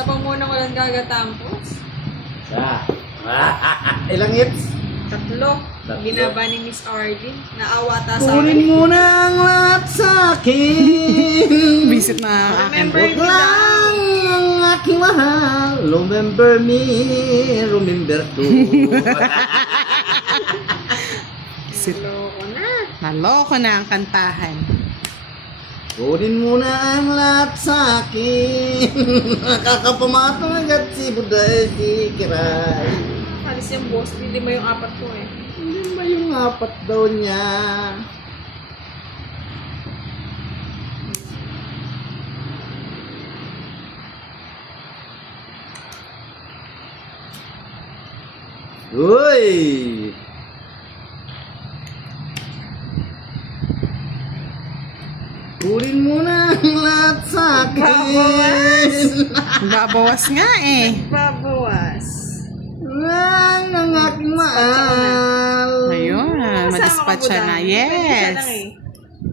Sa pamunang walang gagatampos. Ilang hits? 3. Tatlo. Ginaba ni Miss Arlene. Naawata sa Kunin akin. mo na ang lahat sa akin. Visit na akin. Remember Huwag me lang daw. ang aking mahal. Remember me, remember too. Loko na. Naloko na ang kantahan. Kunin mo na ang lahat sa akin. Nakakapamatang agad si Buday, si Kiray. Alis yung boss. Hindi mo yung 4 ko eh. Hindi ba yung 4 daw niya? Uy! Kunin mo na ang lahat sa akin. Babawas nga eh. Babawas. Lang ang aking mahal. Ayun, Kasama madispatcha ka, na. Budang. Pwede siya Yes. lang eh.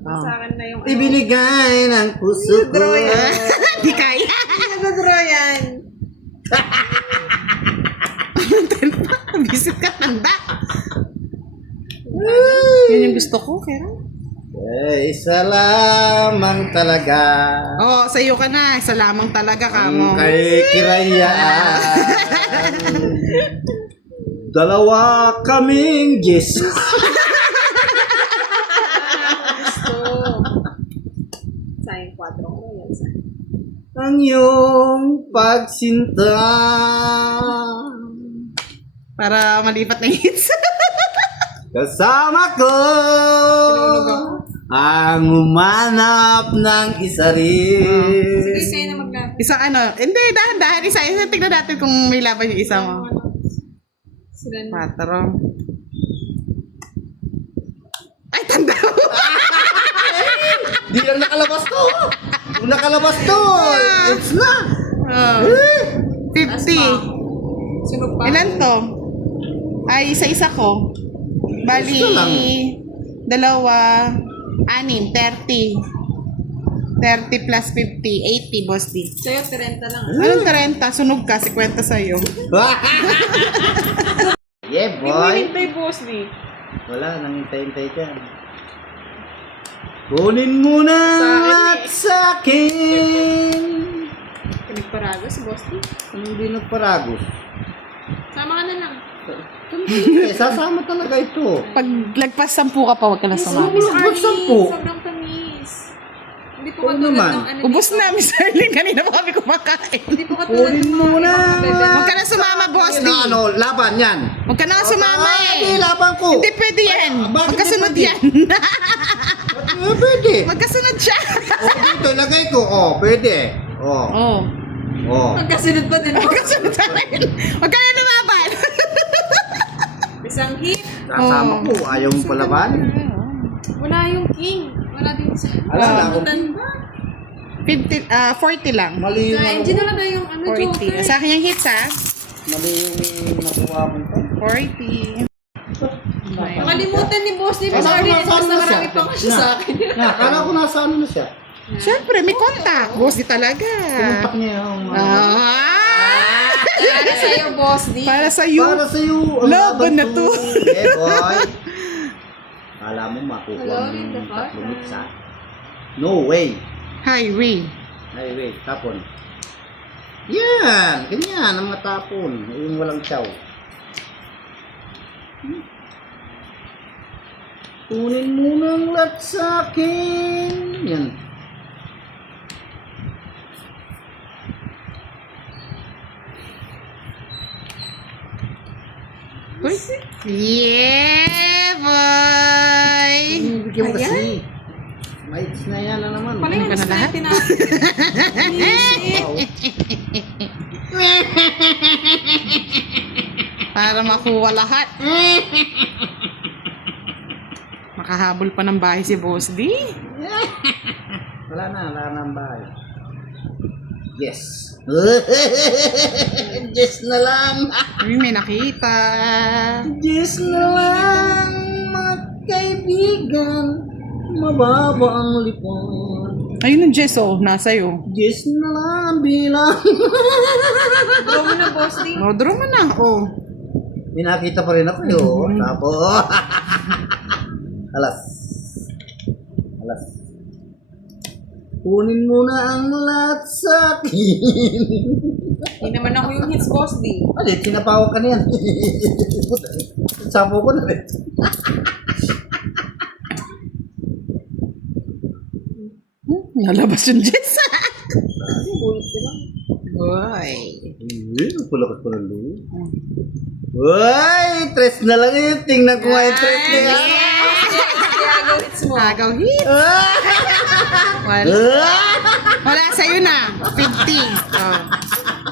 Sa akin na yung Ibinigay ng puso ko. Draw yan. Di kaya. Nag-draw yan. Visit ka tanda. Yun yung gusto ko, Kera. Eh, isa lamang talaga. Oo, sa iyo ka na. Isa lamang talaga ka Ang mo. kay Kirayaan. Dalawa kaming yes. Gusto. Sayang 4 ko. Yan sa. Ang iyong pagsinta. Para malipat na hits. Kasama ko ang umanap ng isa rin. Sige, kayo na maglaro. Isang ano. Hindi, dahan-dahan. Isa. Tignan natin kung may laban yung isa mo. Sila na. 4. Ay, tanda mo. Di lang nakalabas to. Kung nakalabas to, it's na. Oh. 50. Sunog pa. Ilan to? Ay, isa-isa ko. Bali, Isa lang. 2, 6, 30. 30 plus 50, 80, boss D. Sa'yo, 30 lang. Anong 30? Sunog ka, 50 sa'yo. Yeah, Hindi mo boy. hinintay, boss D. Wala, nangintay-intay ka. Kunin mo na Sa akin at eh. sa akin. Pinagparago si boss D. Hindi nagparagos. Sama ka na lang. Sasama talaga ito. Pag lagpas 10 ka pa, huwag ka na sumama. Miss Wag Arlene, 10. sobrang tamis. Hindi po Oo katulad naman. ng ano Ubus dito. na, Miss Arlene. Kanina pa kami kumakain. Hindi po katulad Kunin ng mo mga na. ibang bebe. Huwag ka na sumama, boss D. Ano, laban yan. Huwag ka na nga sumama Hindi, eh. laban ko. Hindi pwede yan. Bakit Magkasunod hindi yan. Pwede. Magkasunod siya. Dito, lagay ko. Pwede. Oh. Magkasunod pa din po. Magkasunod sa akin. Huwag ka na lumaban. Isang hit. Kasama ko. Ayaw mo palaban. Wala yung king. Wala din sa... Wala akong Butan ba? 40 lang. Mali Sa yung engine na lang tayo yung ano, 40. joker. Sa akin yung hits ha. Mali yung nakuha ko ito. 40. Nakalimutan ni boss ni Miss Kala ko Arlene. nasa Mas ano na siya. marami pa nga siya sa akin. Kala ko nasa ano na siya. Siyempre, may contact. Boss, di talaga. Pinuntak niya yung... Ah! Para sa'yo, boss D. Para sa iyo. Para sa'yo. ang Laban na to. Eh, boy. Kala mo makukuha Hello, mo in the yung car. 3 mix ha. No way. Highway. Ay, wait. Tapon. Yan. Ganyan ang matapon. Yung walang chow. Kunin mo ng lahat sa akin. Yan. Uy. Yeah, boy! Bigyan mo kasi. Mites na yan na naman. Pala yung Ano ka na lahat? Wow. Para makuha lahat. Makahabol pa ng bahay si Boss D. Wala na ang bahay. Yes. Yes na lang. Uy, may nakita. Yes na lang, mga kaibigan. Mababa ang lipon. Ayun ang Jess, oh. Nasa'yo. Yes na lang bilang. Draw mo na, Boss D. Oh, draw mo na. Oh. May nakita pa rin ako yun. Tapos. Alas. Alas. Kunin mo na ang lahat sa akin. Hindi naman ako yung hits, Boss D. Alit, sinapawag ka na yan. Sapo ko na rin. Nalabas yung Jess. Uy. Pulakas pa ng loob. Uy, tres na lang yun. Tingnan ko nga yung tres na yan. Tiago, hits mo. Agaw hit. Wala. Wala sa'yo na. 50. Oh.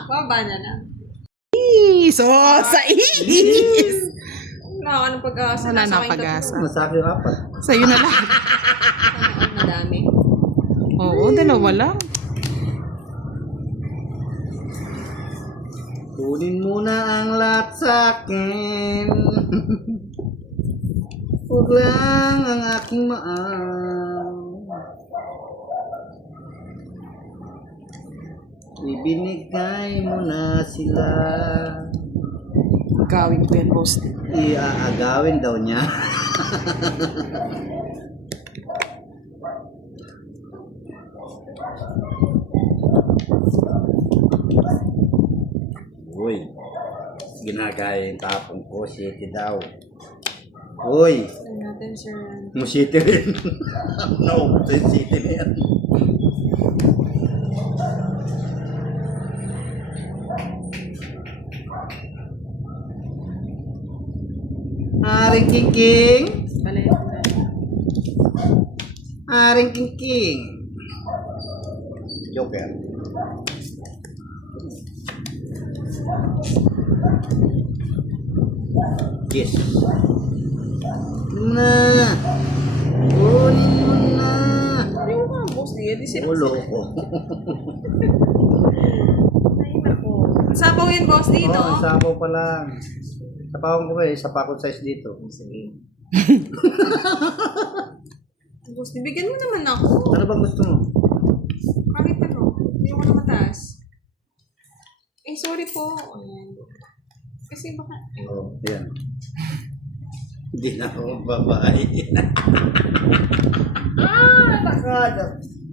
Baba na na. So, sa is. Wala ka ng pag-asa. Wala Nasa na akin pag-asa. Masakit yung apat. Sa'yo na lang. tatlo. Madami. Oo, dalawa lang. Kunin mo na ang lahat sa akin. Huwag lang ang aking maang. Ibinigay mo na sila. Gawin ko yan, boss. Iaagawin daw niya. Uy, ginagaya yung tapong ko, city daw. Uy, Ano natin, sir? mo city rin. No, city na yan. Aring King. Balay na. Aring King. Joker. Yes. Na. Kunin mo na. Ayun nga, Boss D. Di sila. Ulo ko. Ay, nako. Ang sabaw yun, Boss D, no? Oo, sabaw pa lang. Sapawan ko ba eh, sa pakot size dito. Sige. Boss D, bigyan mo naman ako. Ano bang gusto mo? Kahit ano. Hindi ako na mataas. Eh, sorry po. Ayan. Kasi baka... Oo, yan. Hindi na ako babae. Nakada.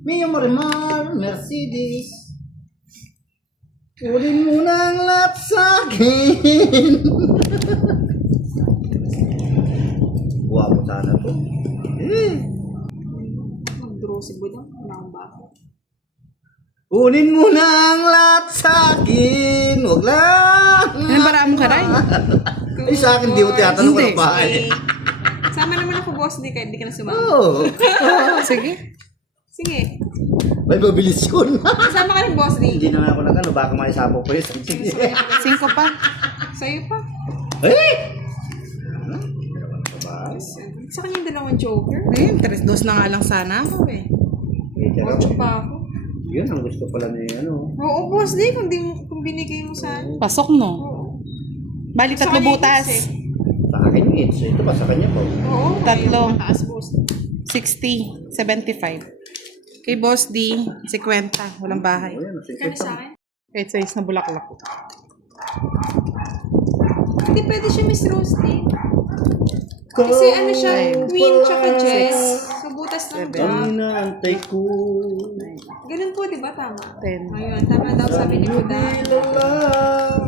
Mio Marimar, Mercedes. Kunin mo na ang lahat sa akin. Guwapo sana to. Mag-draw si Budang. Wala akong bako. Kunin mo na ang lahat sa akin. Huwag lang. Ano para mo ka rin? Ay, sa akin, di ko tinatanong ko Hindi. ng bahay. Sama naman ako, Boss D, kahit di ka na sumama. Oo. Sige. Sige. May mabilis yun. Kasama ka rin, Boss D. Hindi na nga ako nag-ano, baka may sapo ko yun. Sige. 5 pa. Sa'yo pa. Eh! Sa kanya yung dalawang joker. Ayun, 3-2 na nga lang sana ako eh. Ocho pa ako. Yun ang gusto pala ni ano. Oo, Boss D, kung binigay mo sa... Pasok, no? Oo. Bali, Sa 3 kanya butas. hits eh. Sa akin yung hits. Ito ba sa kanya po? Oo. Tatlo. Ayaw, mataas, Boss. 60, 75. Kay Boss D, 50. Walang bahay. Ayan, Kano sa akin? Kahit size na bulaklak. Hindi pwede siya Miss Rose D. Kasi ano siya, Queen tsaka Jess. So, butas lang Ang siya. inaantay ko. Ganun po, di ba? Tama. 10. Ayun, tama daw sabi ni Budang. Bilang lang.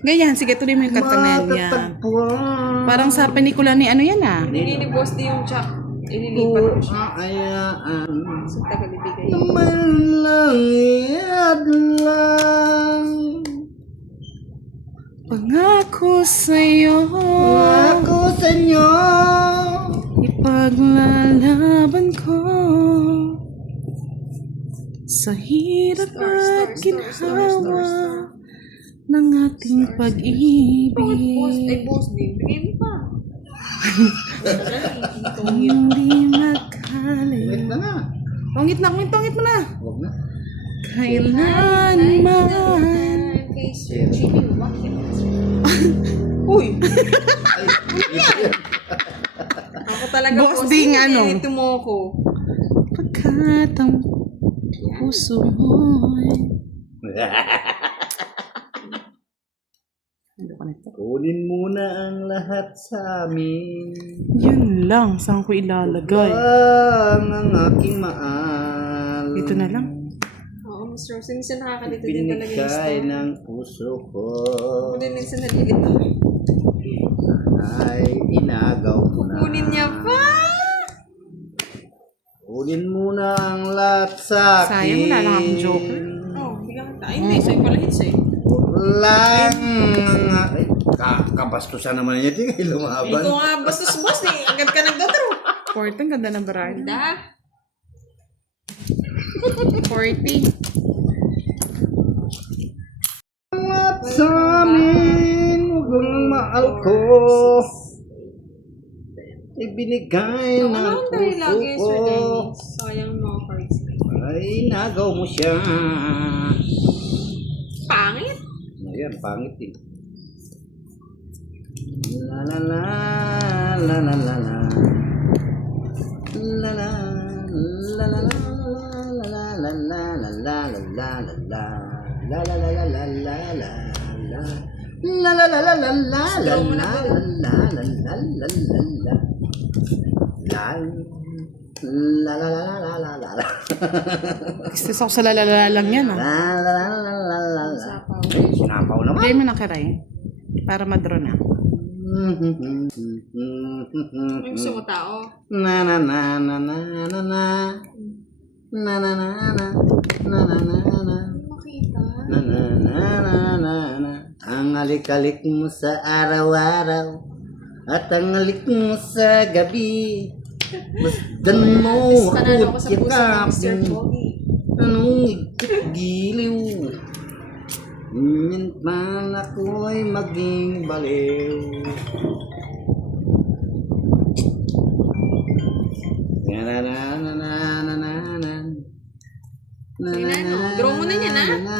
Ganyan, sige, tuloy mo yung kanta na yan. Matatagpuan. Parang sa pelikula ni ano yan ah. Hindi ni Boss D yung Jack. Ililipat ko siya. Aayaan. Sa tagalibigay. Naman lang iadlang. Pangako sa'yo, Ako sa inyo. ipaglalaban ko sa hirap at ginhawa ng ating Bakit pag-ibig. Boss D? Bigay mo pa. Hindi magkali. Wait na nga. Tungit na, tungit mo na. Huwag na. Kailanman. Kay Sir Jimmy, what? Uy! Ay, Ako talaga, Boss D, ano? Ito mo ko. Sikat ang puso mo. Ano ko nito? Kunin mo na ang lahat sa amin. Yun lang. Saan ko ilalagay? Ang aking mahal. Dito na lang. Oo, Miss Rose. Minsan nakakalito din talaga yung Pinigay story. ng puso ko. Ako din minsan nalilito. Ay, inagaw mo na. Kukunin niya pa! Kunin mo na ang lahat sa akin. Sayang, wala lang akong joker. Oh, bigyan kita. Ay, hindi. Sa'yo pala hits eh. Lang. Ay, kabastusan naman niya. Di kayo lumaban. Ikaw nga, bastos boss eh. Agad ka nagdodro. 40. Ganda ng barahan. Ganda. 40. At sa amin, huwag mahal ko. Ibinigay ng Ano dahil puso lagi ko. Sir Dennis? Sayang mga cards. Ay, nagaw mo siya. Pangit. Ayan, pangit eh. La la la, la la la la. La la, la la la, la la la la la la la la la la. La la la la la la la la. La la la la la la la la la la la la la la. La la la la la la la. Gusto ako sa lalala lang yan, ah. La la la la la la la. Eh, sinapaw naman. Play mo na kiray. Para madraw na. Ang gusto mo tao. Na na na na na na na. Na na na na. Na na na na. Makita. Na na na na na na. Ang alik-alik mo sa araw-araw at ang alik mo sa gabi. Basdan mo Panalo ko ako't sa puso ni Mr. yakapin. Pogi. Anong ikot-giliw? Minsan man ako'y maging baliw. Na na na na na na na na. Sige na, no? Draw mo na yan, ha? na.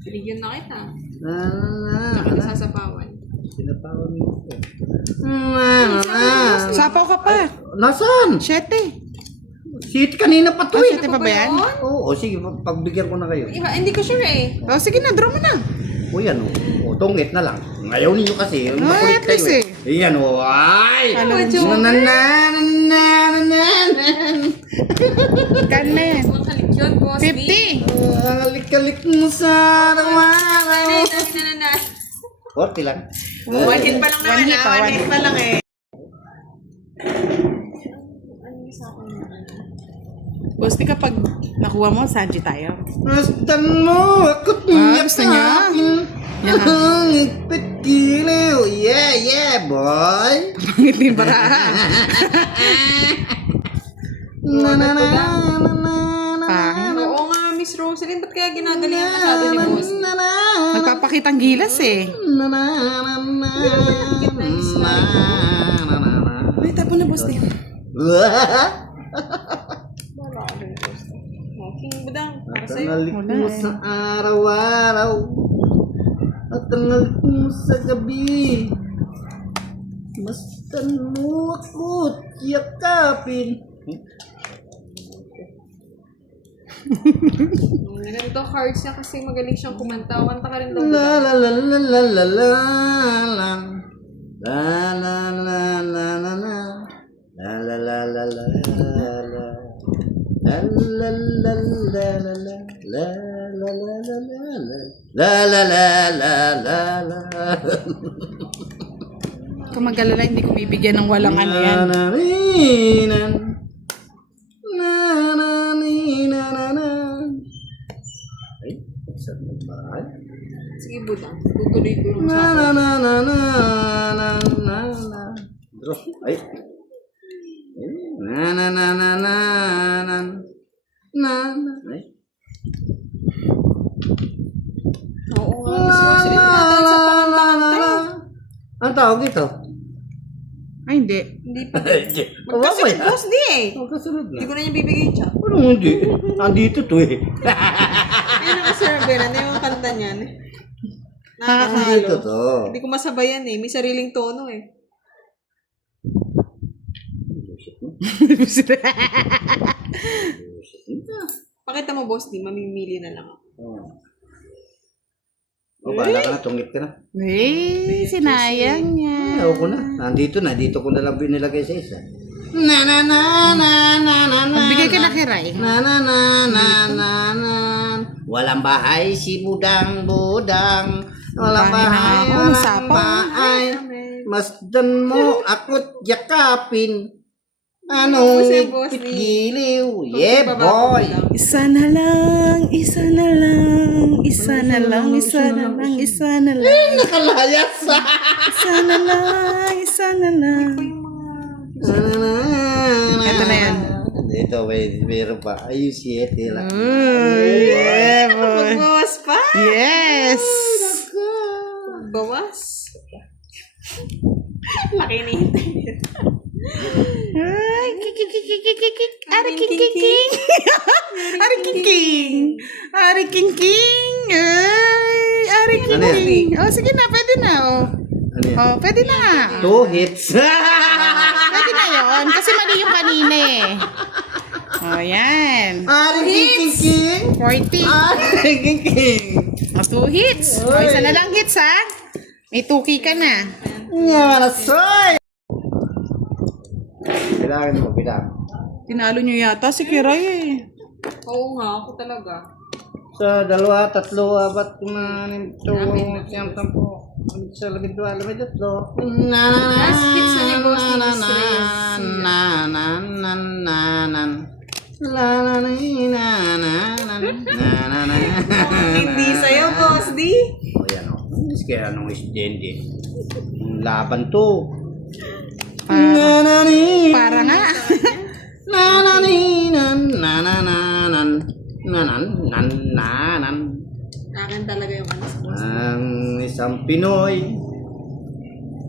Binigyan na kita. Na na na. Saka nasasapawan. Sinapawan mo ko. Na na na. Sapaw ka pa. Nasaan? 7. Sit kanina pa to eh. Siyete pa ba yan? Oo, sige, pagbigyan ko na kayo. Iba, hindi ko sure eh. Oh, sige na, draw mo na. O yan o. O, tungit na lang. Ayaw ninyo kasi. Yung makulit at least kayo eh. Yan o. Ay! Alam mo, Joker. Na na na na na na na. Kane. Ang halik yun, boss. 50. Alik-alik mo sa araw-araw. Na. 40 lang. One hit pa lang naman. One hit pa, one hit pa lang eh. Boss, di kapag nakuha mo, Sanji tayo. Rastan mo ako't Gusto niya? Yan. Ang ipit giliw. Yeah, yeah, boy. Pangit yung barahan. Na na na na na na. Pangit. Oo nga, Miss Rosalyn. Ba't kaya ginagalingan masyado ni boss? Na na. Nagpapakitang gilas eh. Na na na na. Na na na. Ay, tapo na, boss. Di. Wala ka rin, boss. King Budang, para At sa'yo. ang alik Wala mo eh. sa araw-araw at ang alik mo sa gabi. Mastan mo ako't yakapin. Ganito cards niya kasi magaling siyang kumanta. Kanta ka rin daw. La Budang. la la la la la la la. La la la la la la. La la la la la la. La la la la la la. La la la la la la. La la la la la la. Kung mag-alala, hindi ko bibigyan ng walang ano yan. Nananinan. Nananinan. Ay, saan nagbahay? Sige, Budang. Tutuloy ko yung Na sa na na na na na na na. Bro, ay. Na na na na na na na na. Ay. Oo nga, Miss Rosalyn. Matawag sa panganta-kanta. Ang tawag ito? Ay, hindi. Hindi pa. Magkasunod Magkasunod, boss, di eh. Magkasunod Hindi na. ko na niya bibigay siya. Ano hindi? Andito to eh. Ayun ang survey na yung kanta niyan. Andito Nakakahalo. to. Hindi ko masabayan eh. May sariling tono eh. mo, boss, di mamimili na lang ako. O, bahala ka na, tungit ka na. Eh, sinayang niya. Ayaw ko na. Nandito ko na lang binilagay sa isa. Na na na na na na na. Magbigay ka na kiray. Na na na na na na. Walang bahay si budang-budang. Walang Bahay na bahay, ako, walang sapaw. bahay. Amen. Masdan mo ako't yakapin. Ano, Kasi, boss, giliw. Yeah, boy. Isa na lang, isa na lang, isa na lang, isa na lang, isa na lang, Nakalayas. isa na lang, isa na lang. Ito na yan. Ito, meron pa. Ayun, 7 lang. Uy, yeah, boy. Magbawas pa? Yes! Bawas? Laki ni internet. Ay, kikikikikikik. Ari kikikik. Ari kikik. Ari kikik. Ay, ari Ano yan? kikik. Oh, sige na, pwede na. Oh, Ano yan? oh pwede na nga. 2 hits. Pwede na yun. Kasi mali yung kanina eh. Oh, yan. Ari king 40. Ari king. Oh, 2 hits. Oh, isa na lang hits ha. May 2K ka na. Ngalasoy. Bilangin mo, bilang. Tinalo nyo yata si Kiray eh. Oo nga, ako talaga. Sa 2, 3, 4, 5, 6, 7, 8, 9, 10, 11, 12, 13. Na na na Last hits na niya, boss, ni na Miss na Reyes. na na na na na la la na na na na na. Hindi sa'yo, boss, di? O yan o. Kaya anong isdendi. Laban to. Na na ni. Para nga. Na na ni nan na na na nan na nan nan na nan. Akin talaga yung ano sa boss. Ang isang Pinoy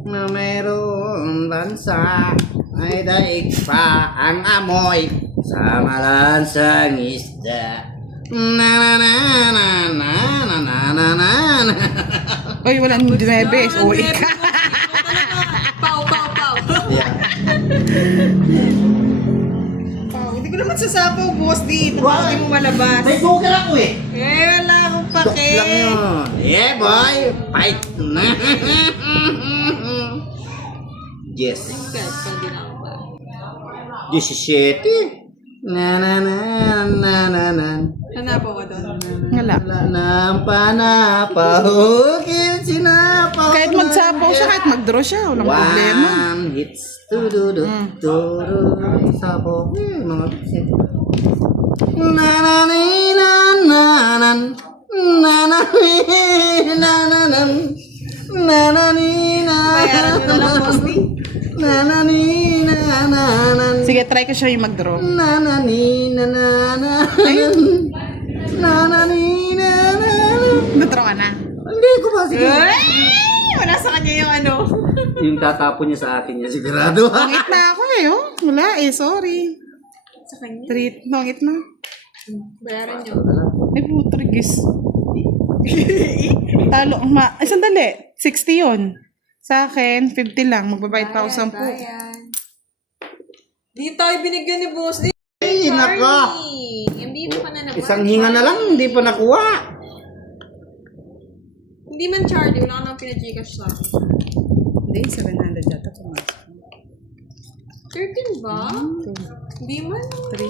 na mayroong bansa ay daig pa ang amoy sa malansang isda. Na na na na na na na na na na. Uy, walang 9. Uwi ka. Pau, pau, pau. Yeah. Pau, hindi ko naman sasapaw, boss, di. Why? Hindi mo malabas. May poker ako eh. Wala akong Dok pake. lang yun. Yeah, boy. Fight. Yes. Guys, pwede na ako ba? 17. Na na na na na na. Hanapo ka doon. Wala. Wala nang panapaw. Sinapaw. Kahit magsapaw siya, kahit mag-draw siya, walang problema. One hits. Tududu. Turu. Sapaw. Mga bisit. Na na ni na na nan. Na na ni na na nan. Na na ni na. Bayaran mo na lang, boss, di. Na na ni na na nan. Sige, try ko siya yung mag-draw. Na na ni na na na. Na na ni na na. Nag-draw ka na. Hindi ko ba sige. Ay! Wala sa kanya yung ano. Yung tatapon niya sa akin niya sigurado. Nangit na ako eh, oh. Wala eh, sorry. Sa kanya? Nangit na. Bayaran niyo. Ay, putrigis. Talo, ay, sandali. 60 yun. Sa akin, 50 lang. Magbabayad pa ako 10. Bayan. Di tayo binigyan ni boss. Di. Ay, nako. Hindi mo ka na naman. Isang hinga na lang, hindi pa nakuha. Hindi man Charlie. Wala ka nang pinag-gcash sa akin. Hindi, 700 yata pumasok. 13 ba? Hindi man. 3,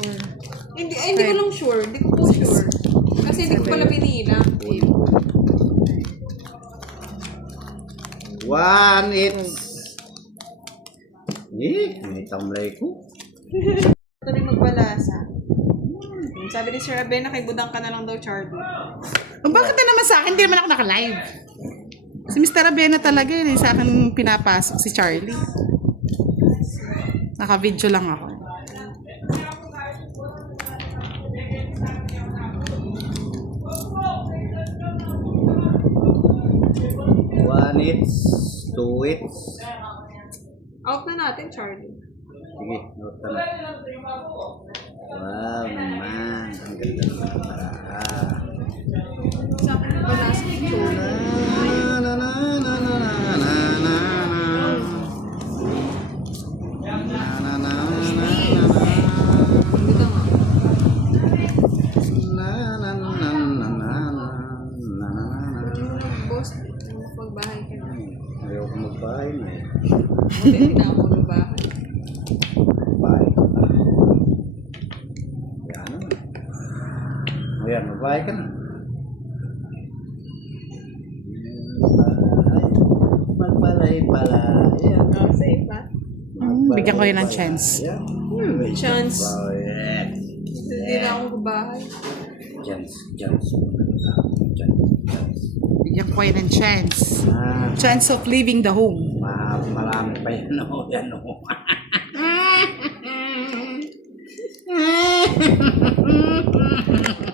4, Hindi, ay, hindi ko lang sure. Hindi ko po sure. Kasi hindi ko pala binila. 1, it's... May tamlay ko. Ito rin magbalasa. Sabi ni Sir Abena, kay budang ka na lang daw, Charlie. Oh, bakit na naman sa akin? Hindi naman ako naka-live. Si Mr. Abena talaga yun. Sa akin pinapasok si Charlie. Naka-video lang ako. One hits, 2 hits. Out na natin, Charlie. Sige, note ka na. Wow naman. Ang ganda naman ang paraan. Sa akin nagbalasa ni Charlie. Na, na, na, na, na, na, na, na. Na, na, na, na, na, na. Budang nga. Hindi na ako ba? Babae ka na. Yan naman. Ayan, babae ka na. Magpalay-palay. Oh, safe ha? Bigyan ko yun ng chance. Chance. Yes. Hindi na ako bahay. Chance. Chance. Bigyan ko yun ng chance. Ah, Chance of leaving the home. marami pa yan o. Yan o.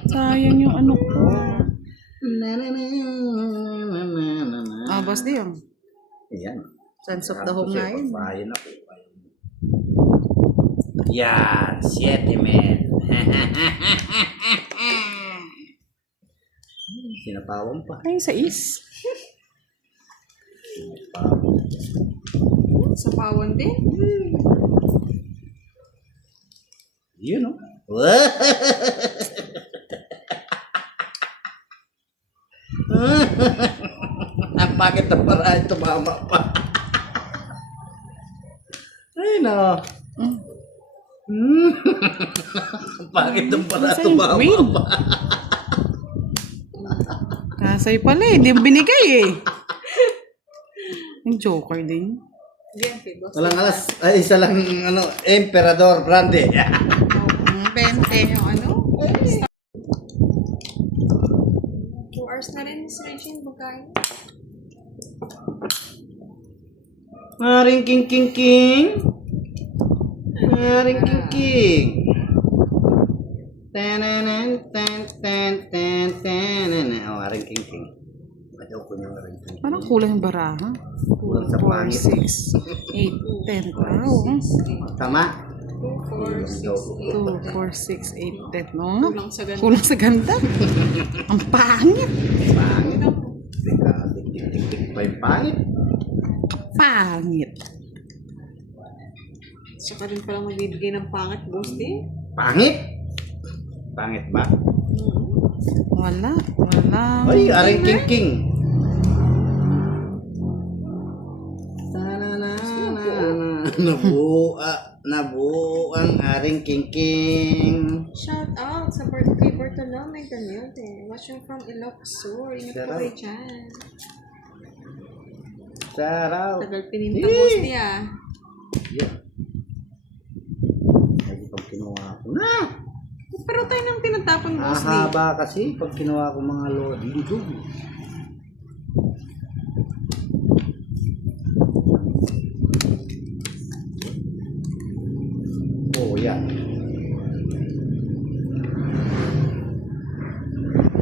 Sayang yung ano ko. Ah, boss di yung Ayan. chance of the home na yun. Papayin ako. Yan. 7 men. Sinapawan pa. Ay, sa is. Sa pawan din. Yun o. Ang pangit na paraan, tumama pa. Ay, no. Ang pangit na paraan, Nasaan yung tumama queen? pa. Kasay pala eh. Hindi mo binigay eh. Yung joker din. Yan, kay boss. Walang alas, ay isa lang, ano, Emperador Grande. 20. Yung ano? 2 hours na rin, Miss Regine, magkain. Maring king king king. Maring king king. Tananan tan tan tan tanan. Oh, maring king king. Ayaw ko yung maring king king. Parang kulang yung baraha. Kulang sa 4, pangit. 6, 8, 10. Wow. Tama? 2, 4, 6, 2, 4, 6, 8, 10. Oo nga. Kulang sa ganun. Kulang sa ganda. Ang pangit. Pangit. Teka, tik-tik-tik pa yung pangit. Pangit. Saka rin palang magbibigay ng pangit, boss din. Pangit? Pangit ba? Wala. Wala. Ay, aring king king. Nabuo ang aring king king. Shout out sa kay Bartolome Gamiote. Watching from Ilocos Sur. Ingat po Sarap. kayo dyan. Saraw. Tagal pininta, boss di ah. Yeah. Ay, pag kinuha ko na. Pero tayo nang tinatapon, boss di. Mahaba kasi pag kinuha ko mga loading doon. Oh, yan.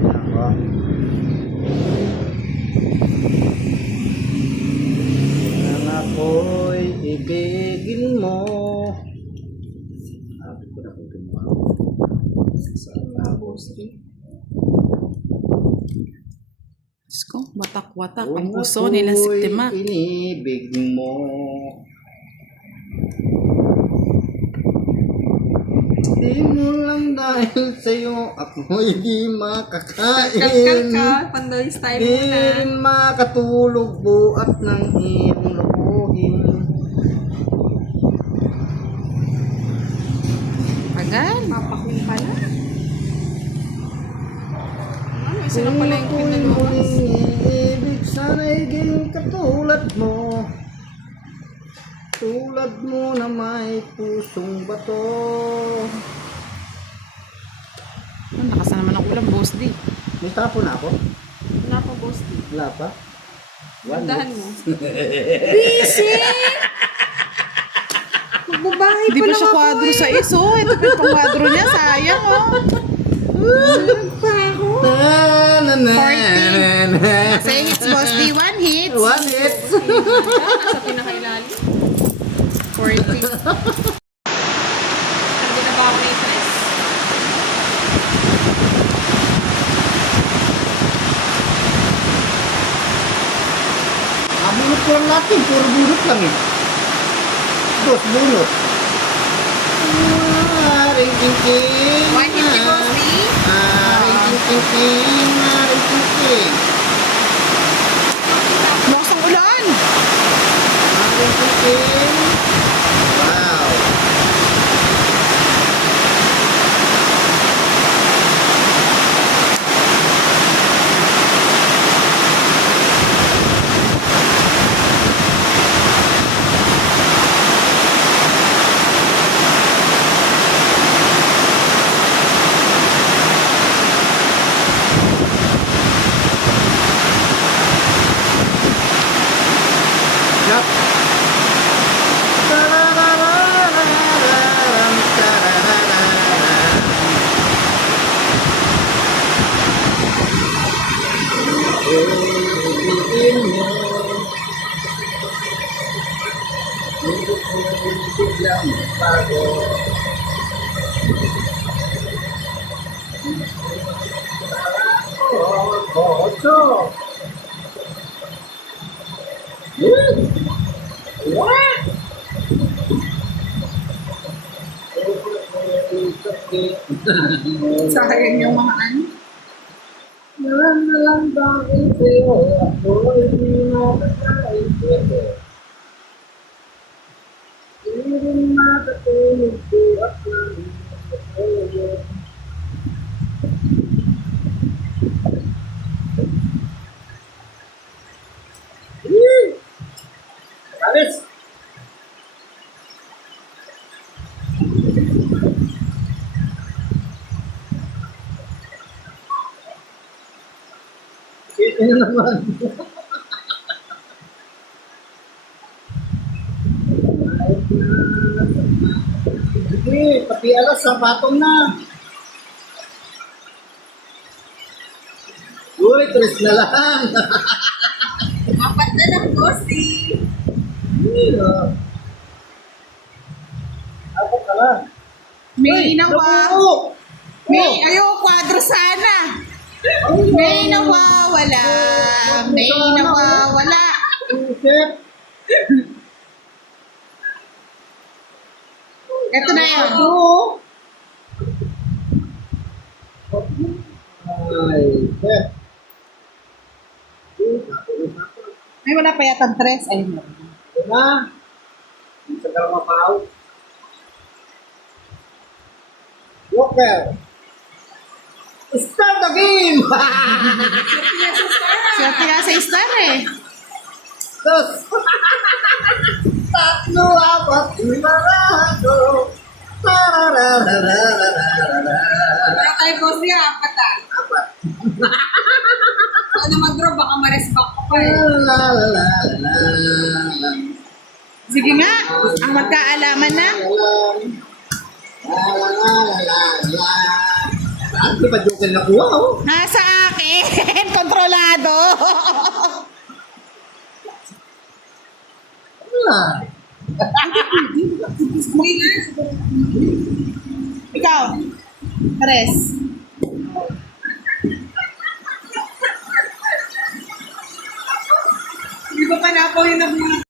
Ako. Nang ako'y ibigin mo. Sabi ko na kung gumawa. Boss di. Diyos ko, watak-watak. Ang puso nila si Timak. Inibig mo. Di mo lang dahil sa'yo ako'y di makakain. Kalkal ka, pandoy style Di mo na. rin makatulog buat ng iyong lokohin. Tagal. Papakuin pala. Ano, isa lang pala yung Kung ako'y pinalabas. muling iibig, sana'y gin katulad mo. Tulad mo na may pusong bato. Lakas na naman ang ulam, boss di. May tapo na ako? Wala pa, boss di. Wala pa? Gandahan mo. Busy! Magbabahay Hindi pa pa lang siya ako kwadro eh. sa iso. Ito pa yung kwadro niya. Sayang, oh. Pa ako. Na, na, na, 40. na, na. Say hits, boss di. 1 hit. One hit. Sa pinakailalim. 40. Hindi na ba ako waitress? Bunot ko lang natin. Puro bunot lang eh. Dos, bunot. Aring king king. 1 hit si boss di. Aring king king king. Aring king king. Bukas ang ulan. Aring king king. Ocho. Sayang yung mga ano. Nalang nalang dahil sa'yo, ako'y di makakain sa'yo. Hindi rin makatulog ko at namin sa'yo. Alis! Ito na naman. Sige, pati alas sa patong na. Uy, tres na lang. Apat na lang, Bossy. Ako ka lang. May nawa. naku! May, ayo, kwadro sana. May nawawala. May nawawala. Chef, Ito na yun. ay, chef. Ay, wala pa yata 3. Ay, meron. Ito na. Isa ka mapaw. Walker. Start the game! Swerte nga sa star eh. Dos. Tatlo, apat, lima, rado. Tararararararara. Kaya kay Bossy, apat ah. Apat. Ano mag-draw, baka ma-resback ko pa eh. La la la la la. Sige nga, ang magkaalaman na. La la la la la. Saan di ba joker nakuha, oh? Nasa akin. Kontrolado. Ah. Hindi na. Ikaw. 3. Hindi ba pa na ako yung nabunod